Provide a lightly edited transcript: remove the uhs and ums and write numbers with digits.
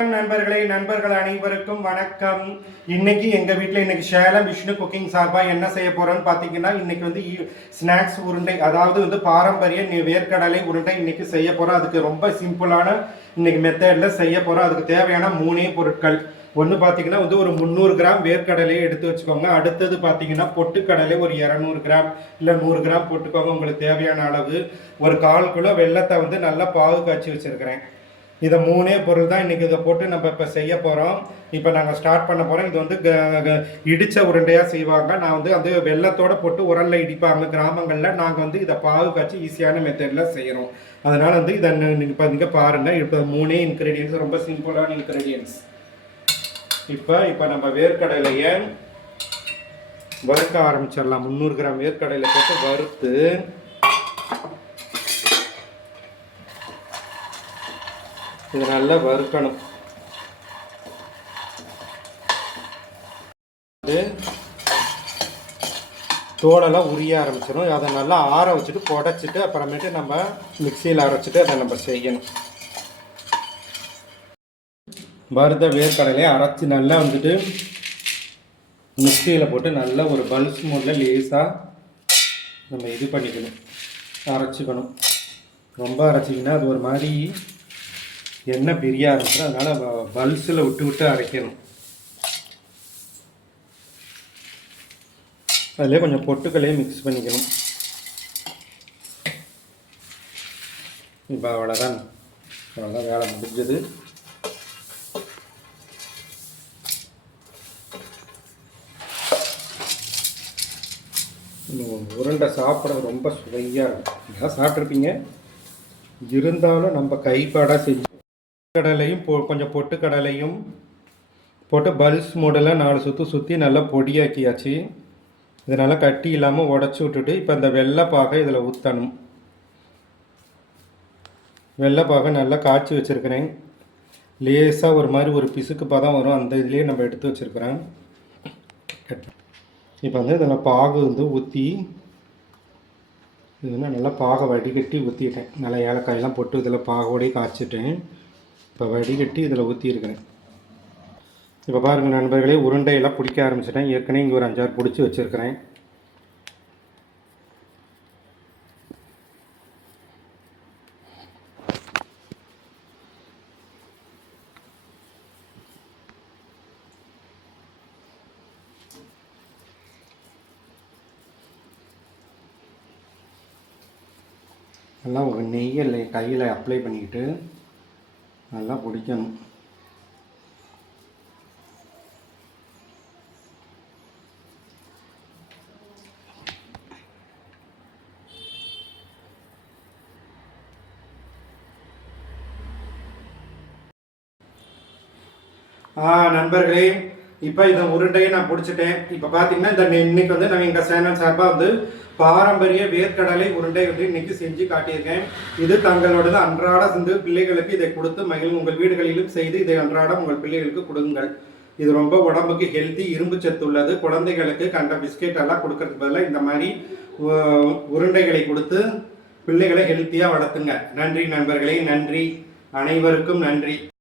நண்பர்கள் அனைவருக்கும் வணக்கம். இன்னைக்கு எங்க வீட்டில் இன்னைக்கு சேலம் விஷ்ணு குக்கிங் சார்பாக என்ன செய்ய போறோம்னு பார்த்தீங்கன்னா, இன்னைக்கு வந்து ஸ்நாக்ஸ் உருண்டை, அதாவது வந்து பாரம்பரிய வேர்க்கடலை உருண்டை இன்னைக்கு செய்ய போறோம். அதுக்கு ரொம்ப சிம்பிளான இன்னைக்கு மெத்தடில் செய்ய போறோம். அதுக்கு தேவையான 3 பொருட்கள். ஒன்று பார்த்தீங்கன்னா வந்து ஒரு 300 கிராம் வேர்க்கடலையை எடுத்து வச்சுக்கோங்க. அடுத்தது பார்த்தீங்கன்னா பொட்டுக்கடலை ஒரு 200 கிராம் இல்லை 100 கிராம் போட்டுக்கோங்க உங்களுக்கு தேவையான அளவு. ஒரு 1/4 கிலோ வெல்லத்தை வந்து நல்லா பாகு காய்ச்சி வச்சிருக்கிறேன். இதை 3 பொருள் தான் இன்றைக்கி இதை போட்டு நம்ம இப்போ செய்ய போகிறோம். இப்போ நாங்கள் ஸ்டார்ட் பண்ண போகிறோம். இது வந்து இடித்த உருண்டையாக செய்வாங்க. நான் வந்து அது வெள்ளத்தோடு போட்டு உரலில் இடிப்பாங்க கிராமங்களில். நாங்கள் வந்து இதை பாகு காய்ச்சி ஈஸியான மெத்தடில் செய்கிறோம். அதனால் வந்து இதை நீங்கள் பாருங்கள். இப்போ 3 இன்க்ரீடியன்ஸ் ரொம்ப சிம்பிளான இன்க்ரீடியன்ஸ். இப்போ நம்ம வேர்க்கடலையை வறுக்க ஆரம்பிச்சிடலாம். 300 கிராம் வேர்க்கடலை போட்டு வறுத்து இது நல்லா வறுக்கணும். தோலெல்லாம் உரிய ஆரம்பிச்சிடும். அதை நல்லா ஆற வச்சுட்டு புடச்சிட்டு அப்புறமேட்டு நம்ம மிக்சியில் அரைச்சிட்டு அதை நம்ம செய்யணும். வறுத்த வேர்க்கடலையை அரைச்சி நல்லா வந்துட்டு மிக்சியில் போட்டு நல்லா ஒரு பல்ஸ் மோடில் லேசாக நம்ம இது பண்ணிக்கணும், அரைச்சிக்கணும். ரொம்ப அரைச்சிங்கன்னா அது ஒரு மாதிரி எண்ணெய் பிரிய ஆரம்பிச்சிடும். அதனால் பல்ஸில் விட்டு அரைக்கணும். அதிலே கொஞ்சம் பொட்டுக்களையும் மிக்ஸ் பண்ணிக்கணும். இப்போ அவ்வளோதான் வேலை முடிஞ்சது. உருண்டை சாப்பிட ரொம்ப சுவையாக இருக்கும். இதெல்லாம் சாப்பிட்ருப்பீங்க. இருந்தாலும் நம்ம கைப்பாடாக செஞ்சு கடலையும் கொஞ்சம் பொட்டுக்கடலையும் போட்டு பல்ஸ் மூடலை 4 சுற்றி நல்லா பொடியாக்கியாச்சு. இதனால் கட்டி இல்லாமல் உடச்சி விட்டுட்டு இப்போ இந்த வெள்ளைப்பாகை இதில் ஊற்றணும். வெள்ளைப்பாகை நல்லா காய்ச்சி வச்சுருக்கிறேன். லேசாக ஒரு மாதிரி ஒரு பிசுக்கு பதம் வரும். அந்த இதுலேயே நம்ம எடுத்து வச்சுருக்கிறேன். இப்போ வந்து இதில் பாகு வந்து ஊற்றி இது வந்து நல்லா பாகை வடிகட்டி ஊற்றிட்டேன். நல்லா ஏலக்காயெல்லாம் போட்டு இதில் பாகோடையே காய்ச்சிட்டேன். இப்போ வடிகட்டி இதில் ஊற்றிருக்கிறேன். இப்போ பாருங்கள் நண்பர்களே, உருண்டையெல்லாம் பிடிக்க ஆரம்பிச்சிட்டேன். ஏற்கனவே இங்கே ஒரு 5-6 பிடிச்சி வச்சுருக்கிறேன். நல்லா ஒரு நெய்யில் கையில் அப்ளை பண்ணிக்கிட்டு நல்லா பிடிக்கணும். நண்பர்களே, இப்போ இந்த உருண்டையை நான் பிடிச்சிட்டேன். இப்போ பார்த்தீங்கன்னா இன்னைக்கு வந்து நாங்கள் எங்கள் சேனல் சார்பாக வந்து பாரம்பரிய வேர்க்கடலை உருண்டை வந்து இன்னைக்கு செஞ்சு காட்டியிருக்கேன். இது தங்களோடது அன்றாட சென்று பிள்ளைகளுக்கு இதை கொடுத்து உங்கள் வீடுகளிலும் செய்து இதை அன்றாடம் உங்கள் பிள்ளைகளுக்கு கொடுங்கள். இது ரொம்ப உடம்புக்கு ஹெல்த்தி, இரும்பு சத்து உள்ளது. குழந்தைகளுக்கு கண்ட பிஸ்கெட் எல்லாம் கொடுக்கறதுக்கு பதிலாக இந்த மாதிரி உருண்டைகளை கொடுத்து பிள்ளைகளை ஹெல்த்தியாக வளர்த்துங்க. நன்றி நண்பர்களே, நன்றி, அனைவருக்கும் நன்றி.